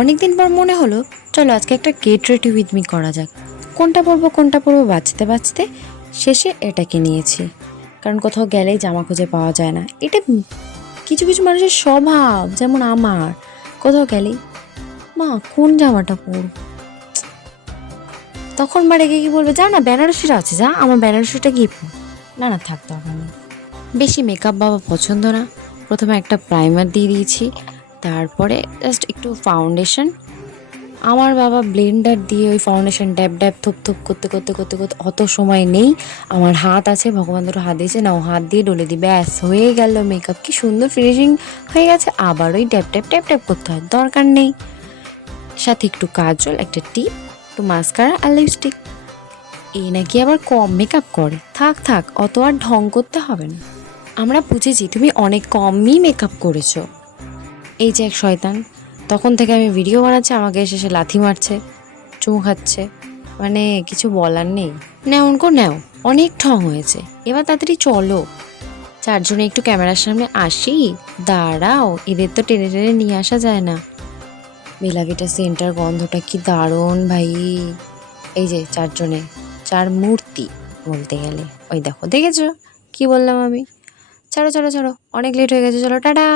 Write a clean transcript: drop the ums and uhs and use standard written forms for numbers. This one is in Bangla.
অনেকদিন পর মনে হলো চলো আজকে একটা গেট রেডি উইথ মি করা যাক। কোনটা পরবো বাঁচতে বাঁচতে শেষে এটাকে নিয়েছি, কারণ কোথাও গেলেই জামা খুঁজে পাওয়া যায় না। এটা কিছু কিছু মানুষের স্বভাব, যেমন আমার। কোথাও গেলেই মা কোন জামাটা পরবো, তখন মা রেগে কি বলবে, যা না বেনারসিটা আছে, যা আমার বেনারসিটা গিয়ে পর। না না থাক দরকার নেই। বেশি মেকআপ বাবা পছন্দ না। প্রথমে একটা প্রাইমার দিয়ে দিয়েছি, তারপরে জাস্ট একটু ফাউন্ডেশন। আমার বাবা ব্লেন্ডার দিয়ে ওই ফাউন্ডেশন ড্যাব ড্যাব থুপ থুপ করতে করতে করতে করতে অত সময় নেই। আমার হাত আছে, ভগবান দুটো হাত দিয়েছে, না ও হাত দিয়ে ডলে দিই, ব্যাস হয়ে গেল মেকআপ। কি সুন্দর ফিনিশিং হয়ে গেছে। আবার ওই ড্যাব ড্যাব ট্যাপ ট্যাপ করতে হয়, দরকার নেই। সাথে একটু কাজল, একটা টিপ, একটু মাস্কারা আর লিপস্টিক। এই নাকি আবার কম মেকআপ করে, থাক থাক অত আর ঢং করতে হবে না। আমরা বুঝেছি তুমি অনেক কমই মেকআপ করেছো। এই যে এক শয়তান, তখন থেকে আমি ভিডিও বানাচ্ছি, আমাকে এসে সে লাথি মারছে, চুমু খাচ্ছে, মানে কিছু বলার নেই। নেও উনকো নেও, অনেক ঠং হয়েছে, এবার তাড়াতাড়ি চলো। চারজনে একটু ক্যামেরার সামনে আসি। দাঁড়াও, এদের তো টেনে টেনে নিয়ে আসা যায় না। বেলাভিটা সেন্টার গন্ধটা কি দারুণ ভাই। এই যে চারজনে, চার মূর্তি বলতে গেলে। ওই দেখো, দেখেছো কি বললাম আমি? ছাড়ো ছাড়ো ছাড়ো, অনেক লেট হয়ে গেছে, চলো টাটা।